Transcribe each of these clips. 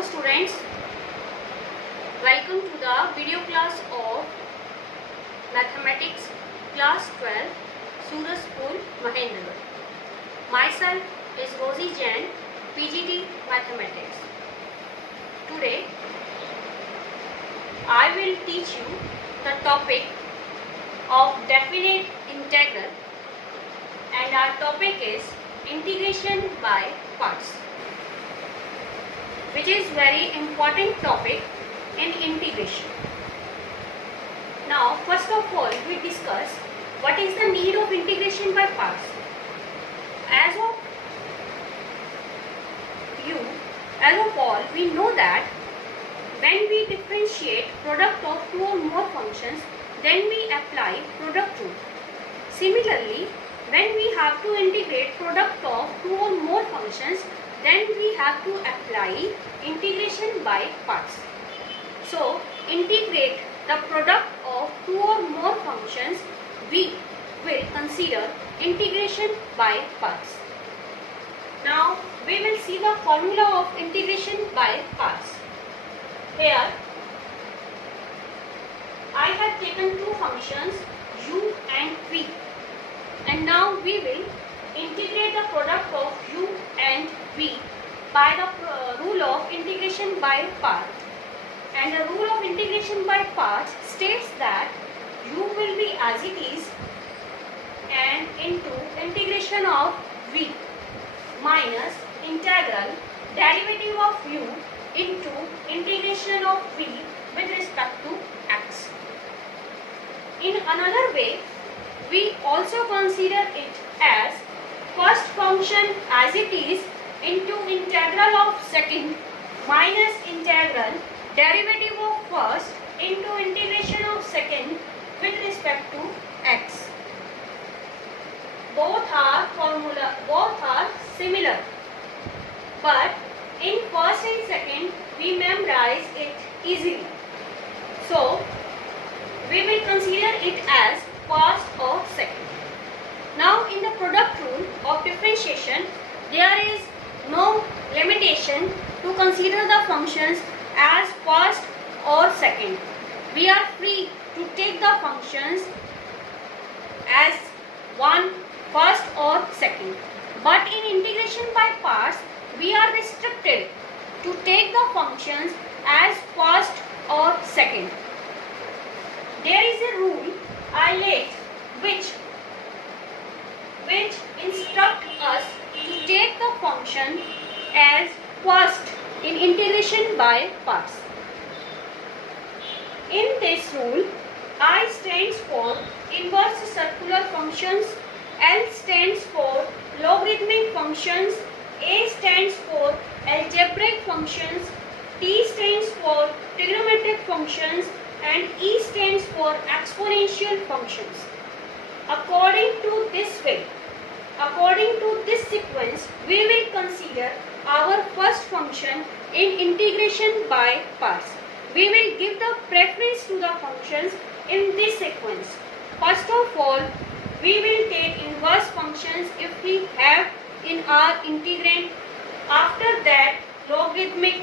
Hello students, welcome to the video class of Mathematics class 12, Suraj School, Mahendragarh. Myself is Rosie Jain, PGT Mathematics. Today I will teach you the topic of definite integral, and our topic is integration by parts, which is very important topic in integration. Now, first of all, we discuss what is the need of integration by parts. As of all, we know that when we differentiate product of two or more functions, then we apply product rule. Similarly, when we have to integrate product of two or more functions, then we have to apply integration by parts. So, integrate the product of two or more functions, we will consider integration by parts. Now, we will see the formula of integration by parts. Here, I have taken two functions u and v, and now we will integrate the product of u and v by the rule of integration by part. And the rule of integration by parts states that u will be as it is and into integration of v minus integral derivative of u into integration of v with respect to x. In another way, we also consider it as first function as it is into integral of second minus integral derivative of first into integration of second with respect to x. Both are similar, but in first and second we memorize it easily. So we will consider it as first or second. Now, in the product rule of differentiation, there is no limitation to consider the functions as first or second. We are free to take the functions as one, first or second. But in integration by parts, we are restricted to take the functions as first or second. There is a rule I laid which instruct us to take the function as first in integration by parts. In this rule, I stands for inverse circular functions, L stands for logarithmic functions, A stands for algebraic functions, T stands for trigonometric functions, and E stands for exponential functions. According to this sequence, we will consider our first function in integration by parts. We will give the preference to the functions in this sequence. First of all, we will take inverse functions if we have in our integrand. After that, logarithmic,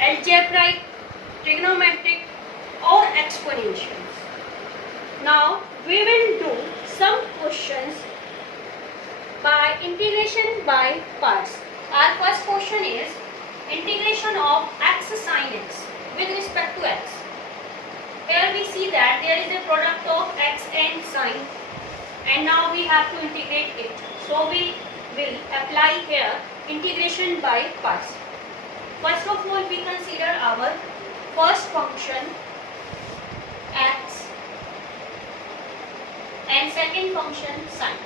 algebraic, trigonometric or exponentials. Now, we will do some questions by integration by parts. Our first question is integration of x sin x with respect to x. Here we see that there is a product of x and sine, and now we have to integrate it. So we will apply here integration by parts. First of all, we consider our first function x and second function sine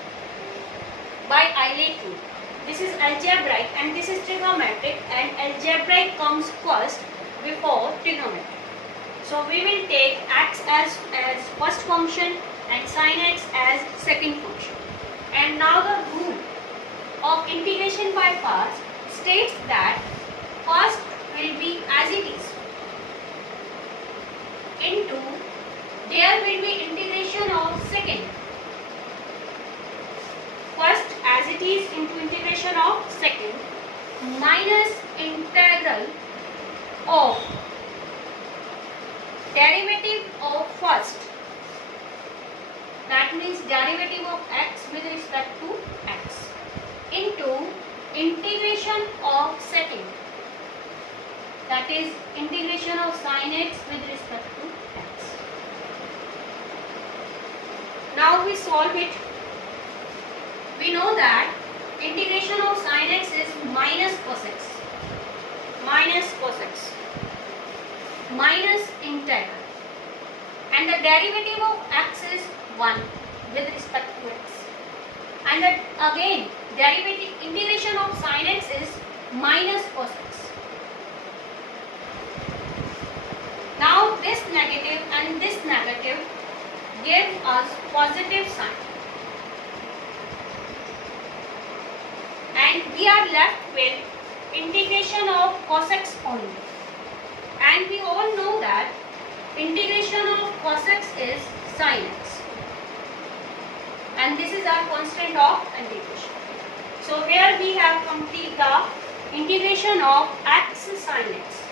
by Euler rule. This is algebraic and this is trigonometric, and algebraic comes first before trigonometric. So we will take x as first function and sin x as second function. And now the rule of integration by parts states that first will be as it is into, there will be integration of second. First as it is into integration of second minus integral of derivative of first, that means derivative of x with respect to x, into integration of second, that is integration of sin x with respect to x. Now we solve it. We know that integration of sin x is minus cos x, minus integral, and the derivative of x is 1 with respect to x, and that again derivative integration of sin x is minus cos x. Now this negative and this negative give us positive sign, and we are left with integration of cos x only, and we all know that integration of cos x is sin x, and this is our constant of integration. So here we have completed the integration of x sin x.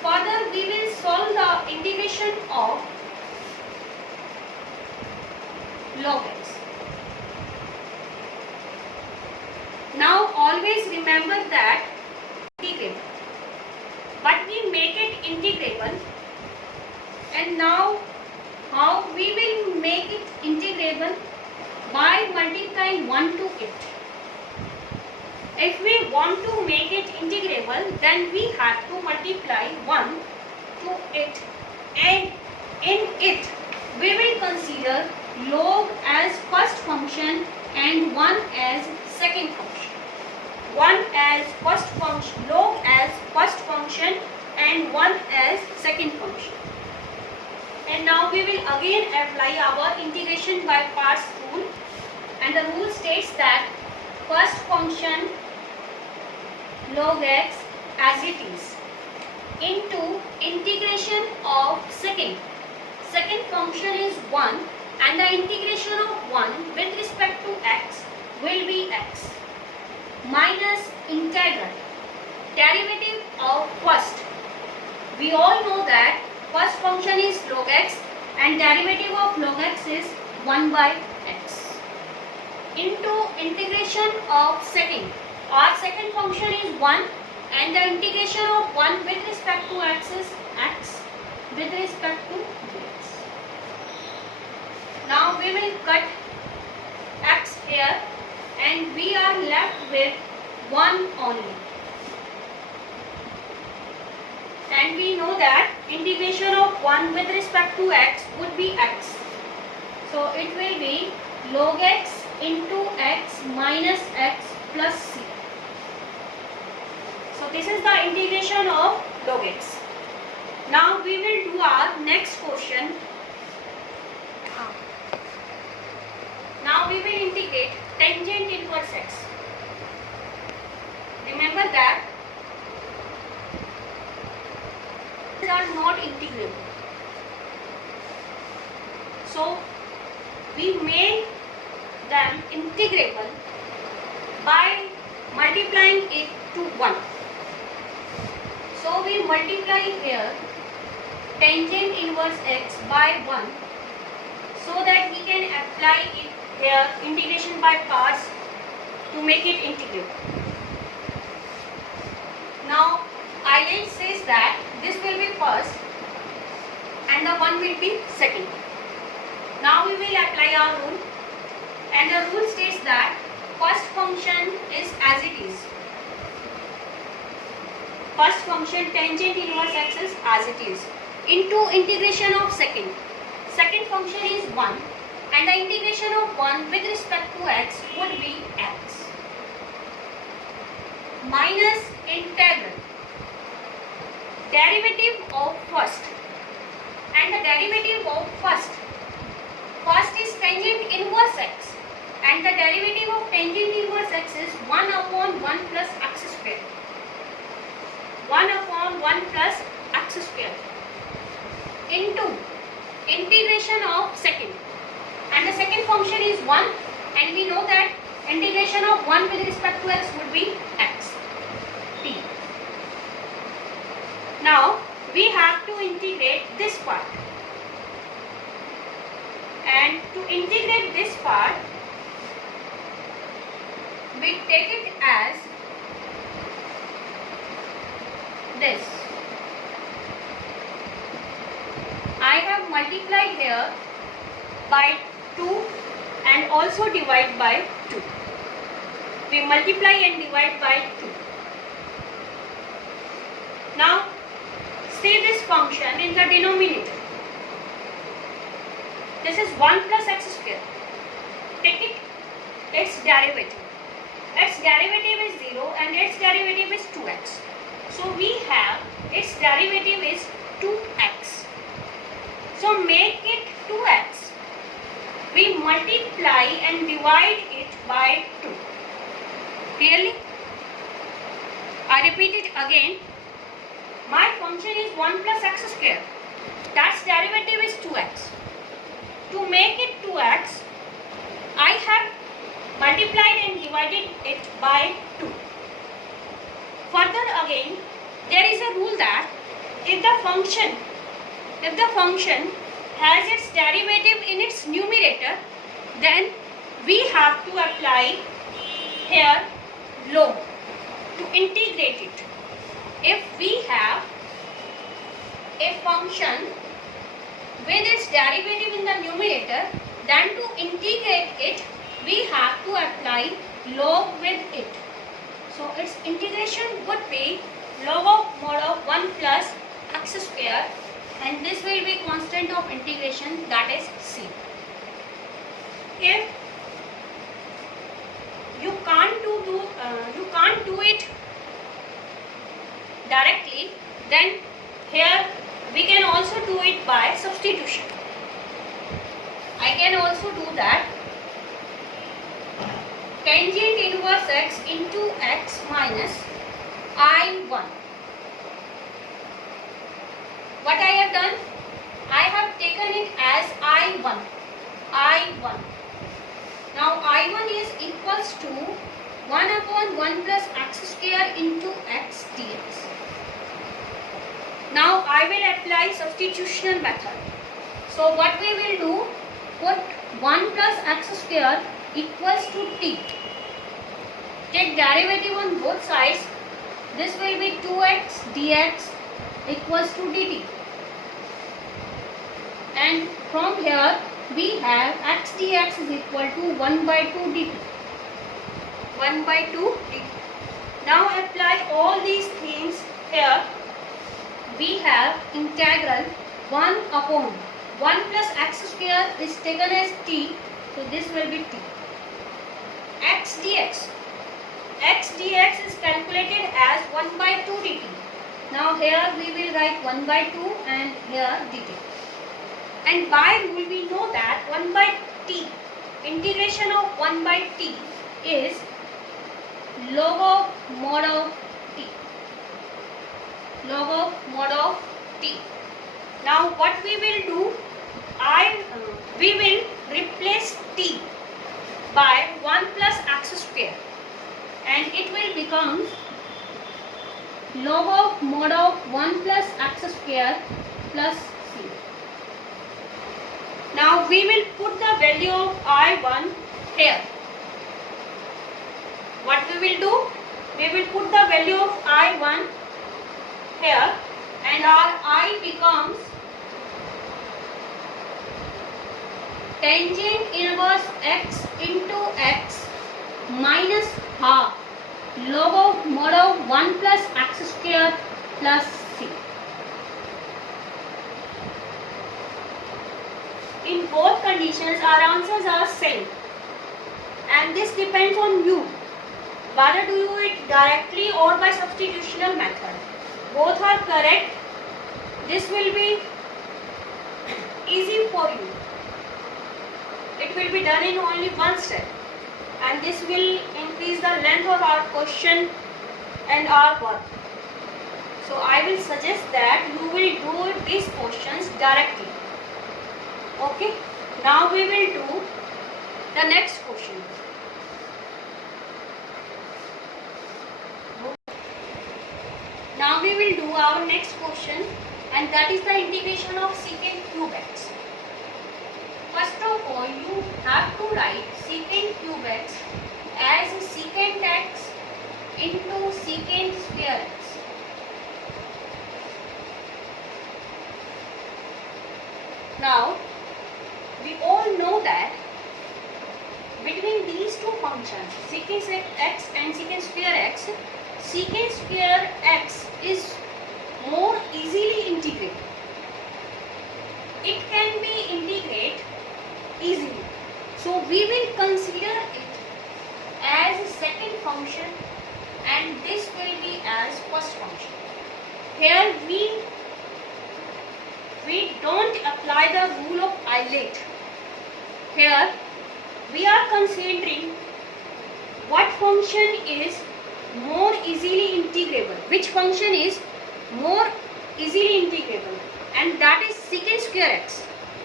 Further we will solve the integration of log x. Now always remember that integrable, but we make it integrable, and now how we will make it integrable? By multiplying 1 to it. If we want to make it integrable, then we have to multiply 1 to it, and in it we will consider log as first function and 1 as second function. 1 as first function, log as first function, and 1 as second function. And now we will again apply our integration by parts rule, and the rule states that first function log x as it is into integration of second. Second function is 1, and the integration of 1 with respect to x will be x, minus integral derivative of first. We all know that first function is log x and derivative of log x is 1 by x, into integration of second. Our second function is 1, and the integration of 1 with respect to x is x with respect to dx. Now we will cut x here, and we are left with 1 only. And we know that integration of 1 with respect to x would be x. So it will be log x into x minus x plus c. So this is the integration of log x. Now we will do our next question. Now we will integrate tangent inverse x. Remember that these are not integrable. So we make them integrable by multiplying it to 1. So we multiply here tangent inverse x by 1, so that we can apply it here integration by parts to make it integrable. Now ILH says that this will be first and the 1 will be second. Now we will apply our rule, and the rule states that first function is as it is. First function tangent inverse x is as it is, into integration of second. Second function is 1, and the integration of 1 with respect to x would be x, minus integral derivative of first, and the derivative of first is tangent inverse x, and the derivative of tangent inverse x is 1 upon 1 plus x square. 1 upon 1 plus x square into integration of second, and the second function is 1, and we know that integration of 1 with respect to x would be x t. Now To integrate this part, we take it as this. I have multiplied here by 2 and also divide by 2. We multiply and divide by 2. Now see this function in the denominator. This is 1 plus x square. Take it, its derivative. Its derivative is 0 and its derivative is 2x. So we have its derivative is 2x. So make it 2x. We multiply and divide it by 2. Clearly? I repeat it again. My function is 1 plus x square. That's derivative is 2x. To make it 2x, I have multiplied and divided it by 2. Further again, there is a rule that if the function has its derivative in its numerator, then we have to apply here log to integrate it. If we have a function with its derivative in the numerator, then to integrate it, we have to apply log with it. So its integration would be log of mod of 1 plus x square, and this will be constant of integration, that is c. If you can't do it directly, then here we can also do it by substitution. I can also do that. Tangent inverse x into x minus I1. What I have done? I have taken it as I1. Now I1 is equals to 1 upon 1 plus x square into x dx. Now I will apply substitutional method. So what we will do, put 1 plus x square equals to t. Take derivative on both sides. This will be 2x dx equals to dt. And from here we have x dx is equal to 1 by 2 dt. 1 by 2 dt. Now apply all these things here. We have integral 1 upon 1 plus x square is taken as t. So this will be t. X dx. X dx is calculated as 1 by 2 dt. Now here we will write 1 by 2 and here dt. And by rule we know that 1 by t, integration of 1 by t is log of mod of t. Log of mod of t. Now what we will do, we will replace t by 1 plus x square, and it will become log of mod of 1 plus x square plus c. Now we will put the value of I1 here. What we will do? We will put the value of I1 here, and our I becomes tangent inverse x into x minus half log of mod of 1 plus x square plus c. In both conditions our answers are same, and this depends on you whether do you it directly or by substitutional method. Both are correct. This will be easy for you. It will be done in only one step, and this will increase the length of our question and our work. So I will suggest that you will do these questions directly. Okay, now we will do the next question. Now we will do our next question, and that is the integration of secant cube x. First of all, you have to write secant cube x as secant x into secant square x. Now, we all know that between these two functions, secant x and secant square x is more easily integrated. It can be integrated easily. So we will consider it as a second function and this will be as first function. Here we don't apply the rule of Eilert. Here we are considering what function is more easily integrable, which function is more easily integrable, and that is secant square x.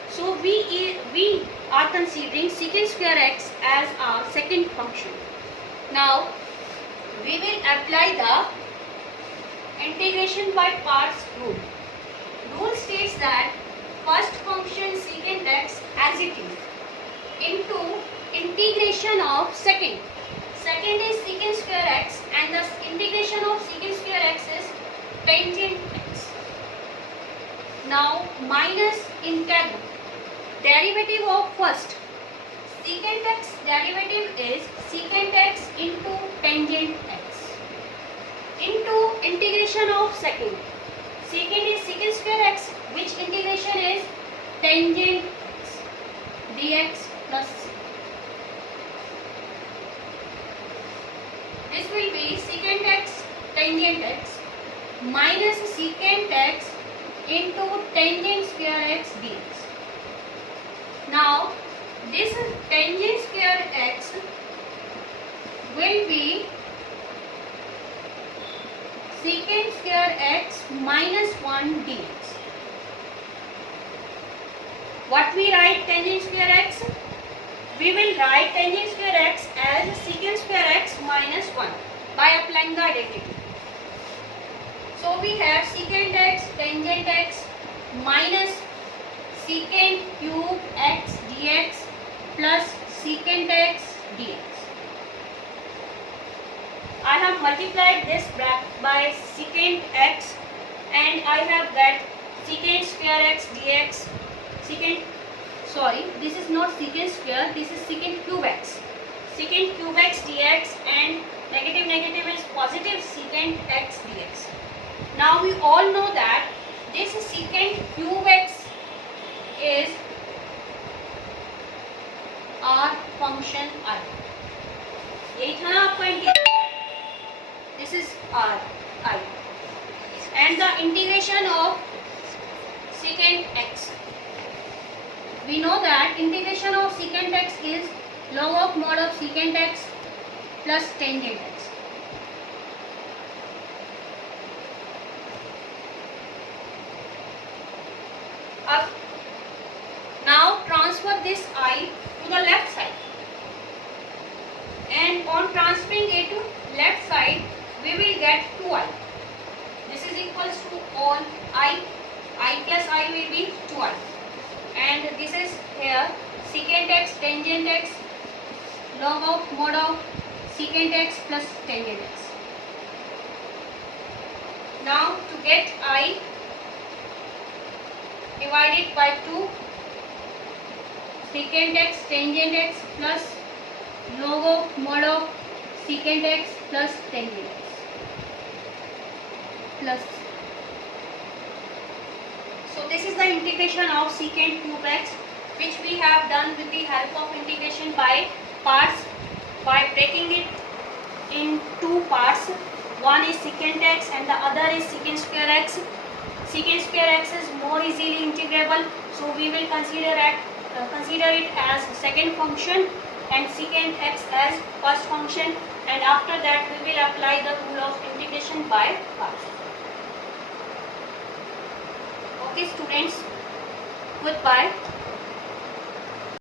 So we are considering secant square x as our second function. Now we will apply the integration by parts rule. Rule states that first function secant x as it is into integration of second. Second is secant square x and the integration of secant square x is tangent x. Now minus integral. Derivative of first. Secant x derivative is secant x into tangent x. Into integration of second. Secant is secant square x, which integration is tangent x dx plus c. This will be secant x tangent x minus secant x into tangent square x dx. Now this tangent square x will be secant square x minus 1 dx. What we write tangent square x? We will write tangent square x as secant square x minus 1 by applying the identity. So we have secant x tangent x minus secant cube x dx plus secant x dx. I have multiplied this by secant x and I have got secant square x dx. This is not secant square, this is secant cube x. Secant cube x dx and negative is positive secant x dx. Now we all know that this secant cube x is our function I. This is r I. And the integration of secant x. We know that integration of secant x is log of mod of secant x plus tangent x. Now transfer this I to the left side, and on transferring it to left side we will get 2i. This is equals to all I plus I will be 2i, and this is here secant x tangent x log of mod of secant x plus tangent x. Now to get I, divide it by 2, secant x tangent x plus log of mod of secant x plus tangent x plus. So this is the integration of secant cube x, which we have done with the help of integration by parts, by breaking it in two parts. One is secant x and the other is secant square x. Secant square x is more easily integrable, so we will consider it as second function and secant x as first function, and after that we will apply the rule of integration by parts. Okay students, goodbye.